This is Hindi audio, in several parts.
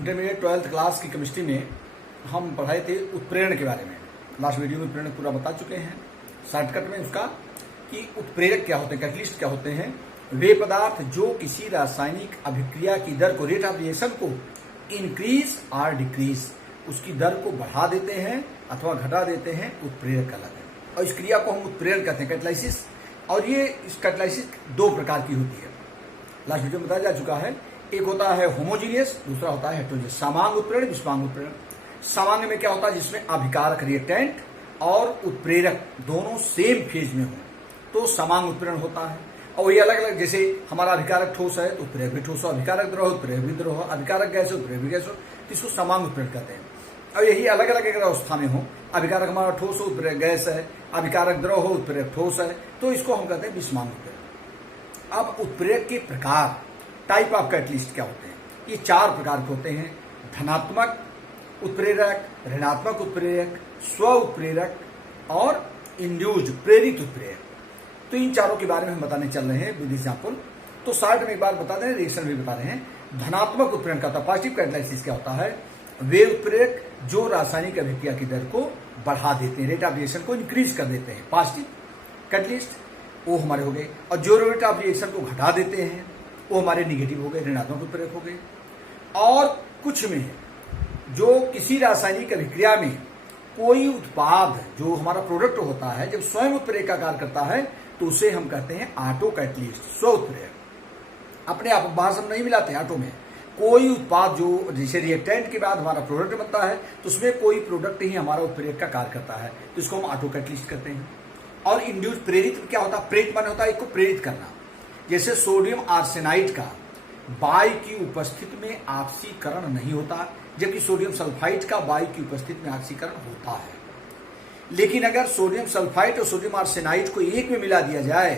इंटरमीडिएट 12th क्लास की केमिस्ट्री में हम पढ़ाए थे उत्प्रेरण के बारे में। लास्ट वीडियो में उत्प्रेरण पूरा बता चुके हैं शॉर्टकट में उसका कि उत्प्रेरक क्या होते हैं, कैटलिस्ट क्या होते हैं। वे पदार्थ जो किसी रासायनिक अभिक्रिया की दर को, रेट ऑफ रिएक्शन को इंक्रीज और डिक्रीज, उसकी दर को बढ़ा देते हैं अथवा घटा देते हैं, उत्प्रेरक कहलाते हैं। और इस क्रिया को हम उत्प्रेरण कहते हैं, कैटलाइसिस। और ये इस कैटलाइसिस दो प्रकार की होती है, लास्ट वीडियो में बताया जा चुका है। एक होता है होमोजीनियस, दूसरा होता है हेटेरोजेनियस। समांग उत्प्रेरण, विषमांग उत्प्रेरण। समांग में क्या होता है, जिसमें अभिकारक रिएक्टेंट और उत्प्रेरक दोनों सेम फेज में हो तो समांग उत्प्रेरण होता है। और वही अलग अलग, जैसे हमारा अभिकारक ठोस है तो उत्प्रेरक भी ठोस हो, अभिकारक द्रव उत्प्रेरक भी द्रव हो, अभिकारक गैस हो उत्प्रेरक भी गैस हो, तो इसको समांग उत्प्रेरण कहते हैं। और यही अलग अलग अगर अवस्था में हो, अभिकारक हमारा ठोस हो उत्प्रेरक गैस है, अभिकारक द्रव हो उत्प्रेरक ठोस है, तो इसको हम कहते हैं विषमांग उत्प्रेरण। अब उत्प्रेरक के प्रकार, टाइप ऑफ कैटलिस्ट क्या होते हैं, ये चार प्रकार के होते हैं। धनात्मक उत्प्रेरक, ऋणात्मक उत्प्रेरक, स्व उत्प्रेरक और इंड्यूस्ड प्रेरित उत्प्रेरक। तो इन चारों के बारे में हम बताने चल रहे हैं विद एग्जाम्पल। तो शॉर्ट में एक बार बता दें, रिएक्शन भी बता रहे हैं। धनात्मक उत्प्रेरण का होता है, पॉजिटिव कैटलाइसिस क्या होता है, वे उत्प्रेरक जो रासायनिक अभिक्रिया की दर को बढ़ा देते हैं, रेट ऑफ रिएक्शन को इंक्रीज कर देते हैं, पॉजिटिव कैटलिस्ट वो हमारे हो गए। और जो रेट ऑफ रिएक्शन को घटा देते हैं वो हमारे निगेटिव हो गए, ऋणात्मक उत्प्रेरक हो गए। और कुछ में जो किसी रासायनिक अभिक्रिया में कोई उत्पाद जो हमारा प्रोडक्ट होता है जब स्वयं उत्प्रेरक का कार्य करता है तो उसे हम कहते हैं ऑटो कैटलिस्ट, स्व उत्प्रेरक। अपने आप बाहर से हम नहीं मिलाते, ऑटो में कोई उत्पाद जो जैसे रिएक्टेंट के बाद हमारा प्रोडक्ट बनता है तो उसमें कोई प्रोडक्ट ही हमारा उत्प्रेरक का कार्य करता है, तो इसको हम ऑटो कैटलिस्ट कहते हैं। और इंड्यूस प्रेरित क्या होता है, प्रेरित माने होता है एक को प्रेरित करना। जैसे सोडियम आर्सेनाइड का वायु की उपस्थिति में ऑक्सीकरण नहीं होता, जबकि सोडियम सल्फाइड का वायु की उपस्थिति में ऑक्सीकरण होता है। लेकिन अगर सोडियम सल्फाइड और सोडियम आर्सेनाइड को एक में मिला दिया जाए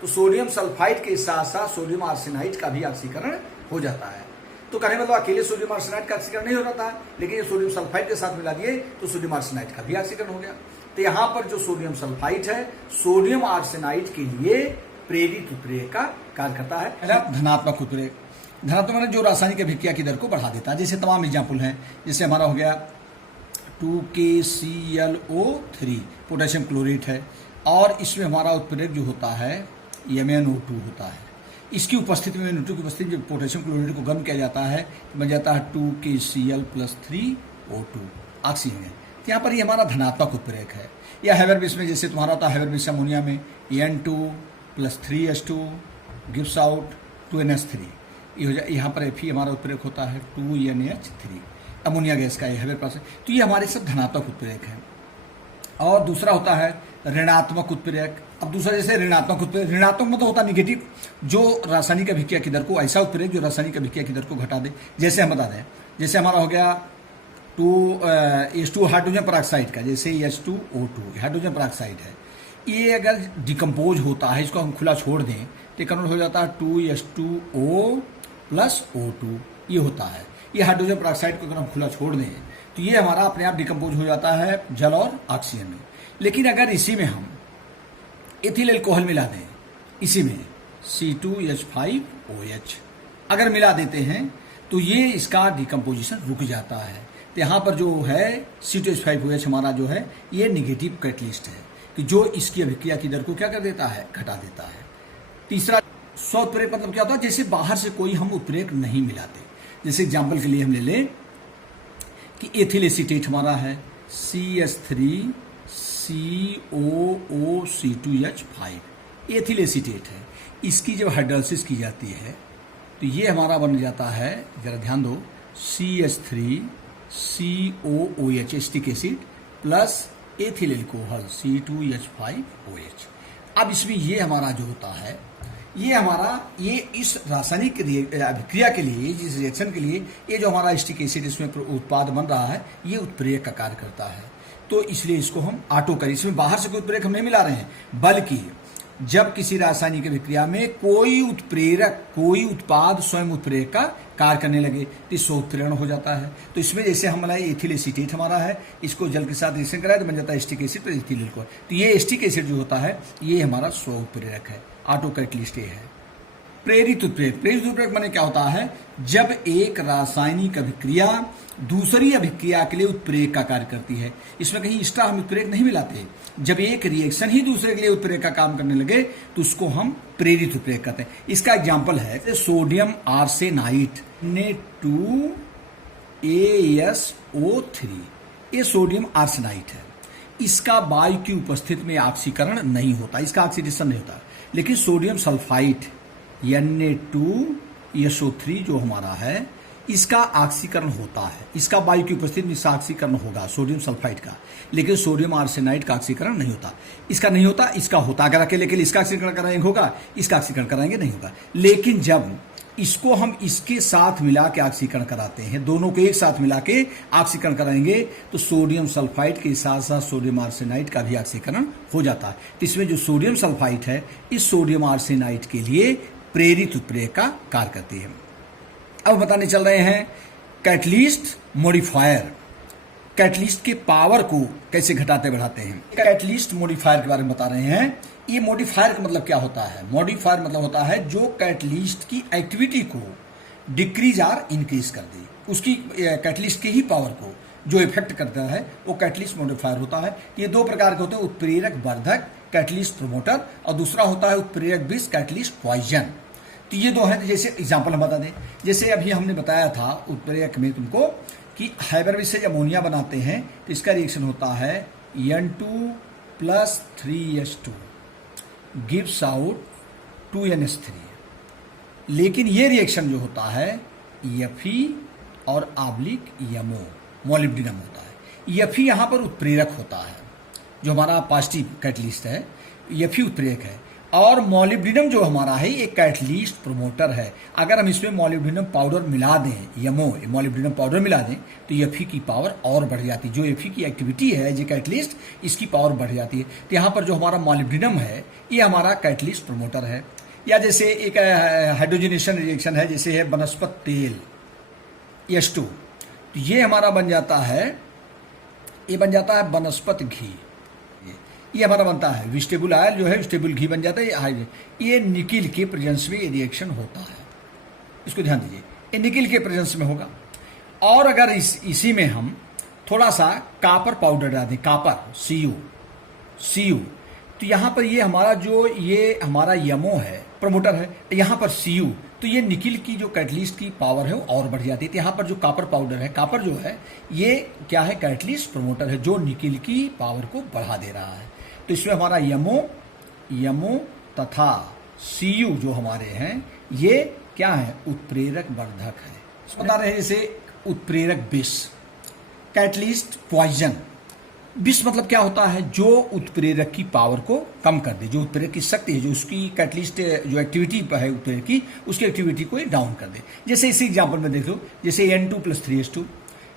तो सोडियम सल्फाइड के साथ साथ सोडियम आर्सेनाइड का भी ऑक्सीकरण हो जाता है। तो कहने मतलब अकेले सोडियम आर्सेनाइड का ऑक्सीकरण नहीं हो रहा था, लेकिन ये सोडियम सल्फाइड के साथ मिला दिए तो सोडियम आर्सेनाइड का भी ऑक्सीकरण हो गया। तो यहाँ पर जो सोडियम सल्फाइड है सोडियम आर्सेनाइड के लिए प्रेरित उत्प्रेरक का कार्य करता है। धनात्मक उत्प्रेरक, धनात्मक माने जो रासायनिक अभिक्रिया की दर को बढ़ा देता है। जैसे तमाम एग्जाम्पल हैं, जैसे हमारा हो गया 2KClO3 पोटेशियम क्लोरेट है और इसमें हमारा उत्प्रेरक जो होता है MnO2 होता है। इसकी उपस्थिति में NO2 की उपस्थिति में पोटेशियम क्लोरेट को गर्म किया जाता है तो बन जाता है 2KCl+3O2 ऑक्सीजन। यहाँ पर ये हमारा धनात्मक उत्प्रेरक है। या हेवर बेस में जैसे तुम्हारा होता है हेवर बेस अमोनिया में N2+3H2 गिव्स आउट 2NH3, ये हो जाए। यहाँ पर Fe हमारा उत्प्रेरक होता है 2NH3, अमोनिया गैस का ये हेवर प्लस। तो ये हमारे सब धनात्मक उत्प्रेरक हैं। और दूसरा होता है ऋणात्मक उत्प्रेरक। अब दूसरा जैसे ऋणात्मक उत्प्रेरक, ऋणात्मक मतलब होता है निगेटिव, जो रासायनिक अभिक्रिया की दर को, ऐसा उत्प्रेरक जो रासायनिक अभिक्रिया की दर को घटा दे। जैसे हम बता दें, जैसे हमारा हो गया H2 हाइड्रोजन परऑक्साइड का, जैसे H2O2 हाइड्रोजन परऑक्साइड है, ये अगर डिकम्पोज होता है, इसको हम खुला छोड़ दें तो कन्वर्ट हो जाता है 2H2O+O2, ये होता है। ये हाइड्रोजन परऑक्साइड को अगर हम खुला छोड़ दें तो ये हमारा अपने आप डिकम्पोज हो जाता है जल और ऑक्सीजन में। लेकिन अगर इसी में हम एथिल अल्कोहल मिला दें, इसी में C2H5OH अगर मिला देते हैं तो ये इसका डिकम्पोजिशन रुक जाता है। तो यहाँ पर जो है C2H5OH हमारा जो है ये निगेटिव कैटलिस्ट है कि जो इसकी अभिक्रिया की दर को क्या कर देता है, घटा देता है। तीसरा स्व उत्प्रेरक मतलब क्या होता है, जैसे बाहर से कोई हम उत्प्रेरक नहीं मिलाते। जैसे एग्जाम्पल के लिए हम ले लें कि एथिल एसीटेट हमारा है CH3COOC2H5, एथिल एसीटेट है। इसकी जब हाइड्रोलिसिस की जाती है तो ये हमारा बन जाता है, जरा ध्यान दो, CH3COOH acetic acid plus ethyl alcohol C2H5OH। अब इसमें ये हमारा जो होता है, ये हमारा ये इस रासायनिक अभिक्रिया के लिए, जिस रिएक्शन के लिए ये जो हमारा एसिटिक एसिड इसमें उत्पाद बन रहा है ये उत्प्रेरक का कार्य करता है। तो इसलिए इसको हम ऑटो कर, इसमें बाहर से कोई उत्प्रेरक हम नहीं मिला रहे हैं, बल्कि जब किसी रासायनिक अभिक्रिया में कोई उत्प्रेरक, कोई उत्पाद स्वयं उत्प्रेरक का कार्य करने लगे तो स्व उत्प्रेरण हो जाता है। तो इसमें जैसे हमारा एथिल एसीटेट हमारा है, इसको जल के साथ रिएक्शन कराए तो बन जाता है एसिटिक एसिड पर एथिल अल्कोहल। तो ये एसिटिक एसिड जो होता है ये हमारा स्व उत्प्रेरक है, ऑटो कैटलिस्ट है। प्रेरित उत्प्रेरक। प्रेरित उत्प्रेरक माने क्या होता है, जब एक रासायनिक अभिक्रिया दूसरी अभिक्रिया के लिए उत्प्रेरक का कार्य करती है। इसमें कहीं एक्स्ट्रा हम उत्प्रेरक नहीं मिलाते। जब एक रिएक्शन ही दूसरे के लिए उत्प्रेरक का काम करने लगे तो उसको हम प्रेरित उत्प्रेरक कहते हैं। इसका एग्जाम्पल है सोडियम आर्सेनाइट Na2ASO3, ये सोडियम आर्सेनाइट है। इसका वायु की उपस्थिति में ऑक्सीकरण नहीं होता, इसका ऑक्सीडेशन नहीं होता। लेकिन सोडियम सल्फाइड Na2SO3 जो हमारा है, इसका ऑक्सीकरण होता है। इसका वायु की उपस्थिति में इसका ऑक्सीकरण होगा सोडियम सल्फाइड का, लेकिन सोडियम आर्सेनाइड का ऑक्सीकरण नहीं होता। इसका नहीं होता, इसका होता। अगर अकेले के लिए इसका ऑक्सीकरण कराएंगे होगा, इसका ऑक्सीकरण कराएंगे नहीं होगा। लेकिन जब इसको हम इसके साथ मिला के ऑक्सीकरण कराते हैं, दोनों को एक साथ मिला के ऑक्सीकरण कराएंगे तो सोडियम सल्फाइड के साथ साथ सोडियम आर्सेनाइड का भी ऑक्सीकरण हो जाता है। तो इसमें जो सोडियम सल्फाइड है, इस सोडियम आर्सेनाइड के लिए प्रेरित उत्प्रेरक का कार्य करती है। अब बताने चल रहे हैं कैटलिस्ट मॉडिफायर। कैटलिस्ट के पावर को कैसे घटाते बढ़ाते हैं, कैटलिस्ट मॉडिफायर के बारे में बता रहे हैं। ये मॉडिफायर का मतलब क्या होता है? मॉडिफायर मतलब होता है जो कैटलिस्ट की एक्टिविटी को डिक्रीज और इंक्रीज कर दे, उसकी कैटलिस्ट की ही पावर को जो इफेक्ट करता है वो कैटलिस्ट मॉडिफायर होता है। ये दो प्रकार के होते हैं, उत्प्रेरक वर्धक कैटलिस्ट प्रमोटर, और दूसरा होता है उत्प्रेरक विष कैटलिस्ट पॉइजन। तो ये दो हैं। जैसे एग्जाम्पल हम बता दें, जैसे अभी हमने बताया था उत्प्रेरक में तुमको कि हाइब्रिड से अमोनिया बनाते हैं तो इसका रिएक्शन होता है N2+3H2 गिव्स आउट 2NH3। लेकिन ये रिएक्शन जो होता है Fe और MO मोलिब्डेनम होता है। Fe यहाँ पर उत्प्रेरक होता है, जो हमारा पॉजिटिव कैटलिस्ट है, Fe उत्प्रेरक है। और मोलिब्डेनम जो हमारा है एक कैटलिस्ट प्रोमोटर है। अगर हम इसमें मोलिब्डेनम पाउडर मिला दें, मोलिब्डेनम पाउडर मिला दें तो Fe की पावर और बढ़ जाती है। जो Fe की एक्टिविटी है जो कैटलिस्ट, इसकी पावर बढ़ जाती है। तो यहाँ पर जो हमारा मोलिब्डेनम है ये हमारा कैटलिस्ट प्रोमोटर है। या जैसे एक हाइड्रोजनेशन रिएक्शन है, जैसे है वनस्पति तेल H2, तो ये हमारा बन जाता है, ये बन जाता है वनस्पति घी। ये हमारा बनता है वेजिटेबल ऑयल, जो है वेजिटेबल घी बन जाता है। ये निकिल के प्रेजेंस में ये रिएक्शन होता है, इसको ध्यान दीजिए, ये निकिल के प्रेजेंस में होगा। और अगर इसी में हम थोड़ा सा कॉपर पाउडर डाल दें, कॉपर Cu, तो यहाँ पर ये हमारा जो ये हमारा MO है, प्रमोटर है, यहाँ पर Cu, तो ये निकिल की जो कैटलिस्ट की पावर है वो और बढ़ जाती है। तो यहाँ पर जो कॉपर पाउडर है, कॉपर जो है ये क्या है, कैटलिस्ट प्रमोटर है जो निकिल की पावर को बढ़ा दे रहा है। तो इसमें हमारा MO तथा Cu जो हमारे हैं ये क्या है, उत्प्रेरक वर्धक है। बता रहे हैं जैसे उत्प्रेरक विष कैटलिस्ट पॉइजन। विष मतलब क्या होता है, जो उत्प्रेरक की पावर को कम कर दे, जो उत्प्रेरक की शक्ति है, जो उसकी कैटलिस्ट जो एक्टिविटी है उत्प्रेरक की, उसकी एक्टिविटी को डाउन कर दे। जैसे इसी एग्जाम्पल में देख लो, जैसे N2+3H2,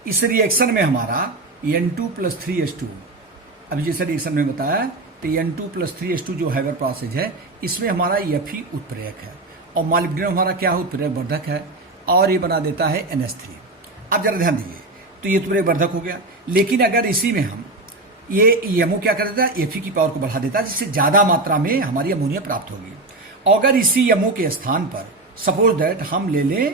इस रिएक्शन में हमारा N2+3H2, अभी जैसे रिएक्शन में बताया, तो N2+3H2 जो हाइब्रिड प्रोसेस है, इसमें हमारा Fe उत्प्रेरक है और मोलिब्डेनम हमारा क्या है, उत्प्रेरक वर्धक है, और ये बना देता है NH3। अब जरा ध्यान दीजिए, तो ये उत्प्रेरक वर्धक हो गया। लेकिन अगर इसी में हम ये MO क्या कर देता है, Fe की पावर को बढ़ा देता है, जिससे ज्यादा मात्रा में हमारी अमोनिया प्राप्त होगी। अगर इसी MO के स्थान पर सपोज दैट हम ले लें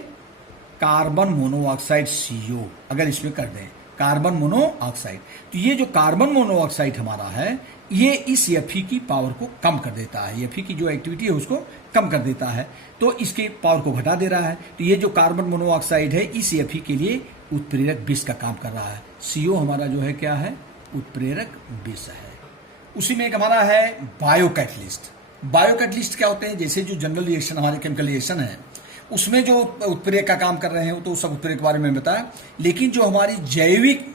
कार्बन मोनोऑक्साइड CO, अगर इसमें कर दें कार्बन मोनोऑक्साइड, तो ये जो कार्बन मोनोऑक्साइड हमारा है ये इस Fe की पावर को कम कर देता है, Fe की जो एक्टिविटी है उसको कम कर देता है, तो इसके पावर को घटा दे रहा है। तो ये जो कार्बन मोनोऑक्साइड है इस Fe के लिए उत्प्रेरक विष का काम कर रहा है। CO हमारा जो है क्या है, उत्प्रेरक विष है। उसी में एक हमारा है बायोकैटलिस्ट। बायोकैटलिस्ट क्या होते हैं, जैसे जो जनरल रिएक्शन हमारे केमिकल रिएक्शन है उसमें जो उत्प्रेरक का काम कर रहे हैं वो तो सब उत्प्रेरक के बारे में बताया। लेकिन जो हमारी जैविक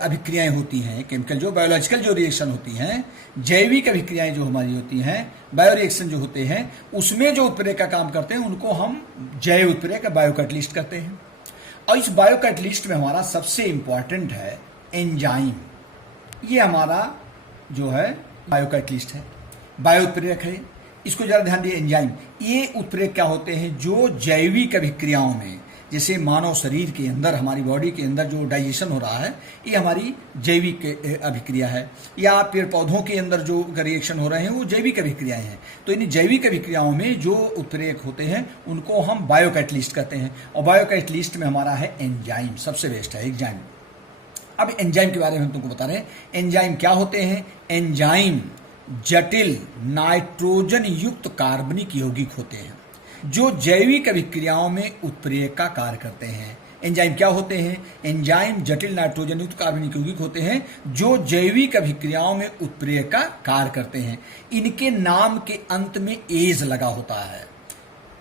अभिक्रियाएं होती हैं, केमिकल जो बायोलॉजिकल जो रिएक्शन होती हैं, जैविक अभिक्रियाएं जो हमारी होती हैं, बायो रिएक्शन जो होते हैं, उसमें जो उत्प्रेरक का काम करते हैं उनको हम जैव उत्प्रेरक बायोकैटलिस्ट कहते हैं। और इस बायोकैटलिस्ट में हमारा सबसे इंपॉर्टेंट है एंजाइम। ये हमारा जो है बायोकैटलिस्ट है, बायो उत्प्रेरक है। इसको जरा ध्यान दिए, एंजाइम ये उत्प्रेरक क्या होते हैं, जो जैविक अभिक्रियाओं में, जैसे मानव शरीर के अंदर, हमारी बॉडी के अंदर जो डाइजेशन हो रहा है, ये हमारी जैविक अभिक्रिया है, या पेड़ पौधों के अंदर जो रिएक्शन हो रहे हैं वो जैविक अभिक्रियाएं हैं। तो इन जैविक अभिक्रियाओं में जो उत्प्रेरक होते हैं उनको हम बायोकैटलिस्ट कहते हैं, और बायोकैटलिस्ट में हमारा है एंजाइम, सबसे बेस्ट है एंजाइम। अब एंजाइम के बारे में हम तुमको बता रहे हैं। एंजाइम क्या होते हैं? एंजाइम जटिल नाइट्रोजन युक्त कार्बनिक यौगिक होते हैं जो जैविक अभिक्रियाओं में उत्प्रेरक का कार्य करते हैं। एंजाइम क्या होते हैं? एंजाइम जटिल नाइट्रोजन युक्त कार्बनिक यौगिक होते हैं जो जैविक अभिक्रियाओं में उत्प्रेरक का कार्य करते हैं। इनके नाम के अंत में एज लगा होता है।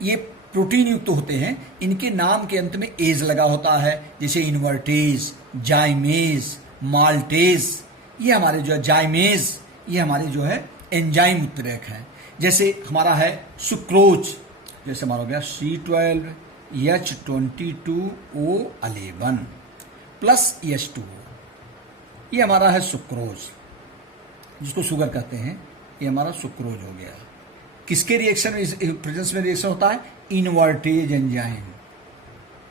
ये प्रोटीन युक्त होते हैं, इनके नाम के अंत में एज लगा होता है, जैसे इन्वर्टेज, जाइमेज, माल्टेज। ये हमारे जो है जाइमेज, ये हमारे जो है एंजाइम उत्प्रेरक हैं। जैसे हमारा है सुक्रोज, जैसे हमारा हो गया C12H22O11 प्लस H2O, ये हमारा है सुक्रोज, जिसको शुगर कहते हैं, ये हमारा सुक्रोज हो गया। किसके रिएक्शन में, प्रेजेंस में रिएक्शन होता है? Invertase enzyme.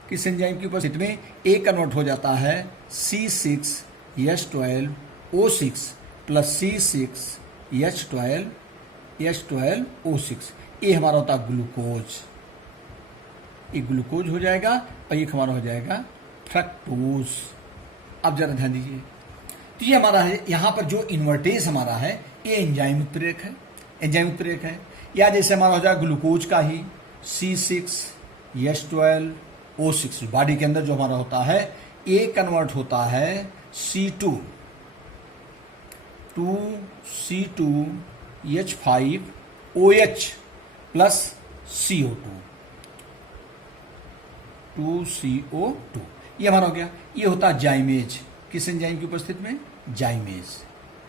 किस एंजाइम की उपस्थिति में ए कन्वर्ट हो जाता है C6H12O6 प्लस C6H12O6। ये हमारा होता है ग्लूकोज, ये ग्लूकोज हो जाएगा, और ये हमारा हो जाएगा फ्रक्टोज। अब जरा ध्यान दीजिए, तो ये हमारा है, यहाँ पर जो इन्वर्टेज हमारा है ये एंजाइम उत्प्रेरक है, एंजाइम उत्प्रेरक है। या जैसे हमारा हो जाएगा ग्लूकोज का ही C6H12O6, बॉडी के अंदर जो हमारा होता है ए कन्वर्ट होता है C2H5OH प्लस CO2, 2CO2, ये हमारा हो गया। ये होता है जाइमेज। किस एंजाइम की उपस्थिति में? जाइमेज,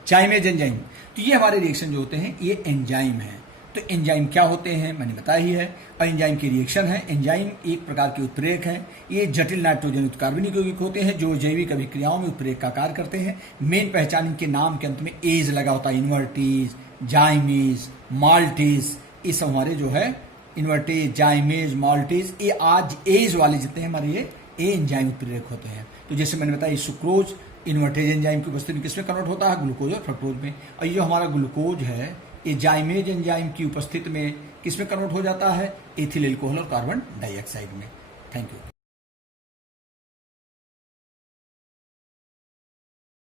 जाइमेज एंजाइम। तो ये हमारे रिएक्शन जो होते हैं ये एंजाइम है। तो एंजाइम क्या होते हैं मैंने बताया ही है, और एंजाइम की रिएक्शन है। एंजाइम एक प्रकार के उत्प्रेरक हैं। ये जटिल नाइट्रोजन युक्त कार्बनिक यौगिक होते हैं जो जैविक अभिक्रियाओं में उत्प्रेरक का कार्य करते हैं। मेन पहचान इनके नाम के अंत में एज लगा होता है, इन्वर्टेज, जाइमेज, माल्टेज। ये सब हमारे जो है इन्वर्टेज, जाइमेज, माल्टेज, ये आज एज वाले जितने हैं हमारे ये एंजाइम उत्प्रेरक होते हैं। तो जैसे मैंने बताया सुक्रोज इन्वर्टेज एंजाइम की उपस्थिति में किसमें कन्वर्ट होता है? ग्लूकोज और फ्रक्टोज में। और ये जो हमारा ग्लूकोज है ये जाइमेज एंजाइम की उपस्थिति में किसमें कन्वर्ट हो जाता है? एथिल एल्कोहल और कार्बन डाइऑक्साइड में। Thank you.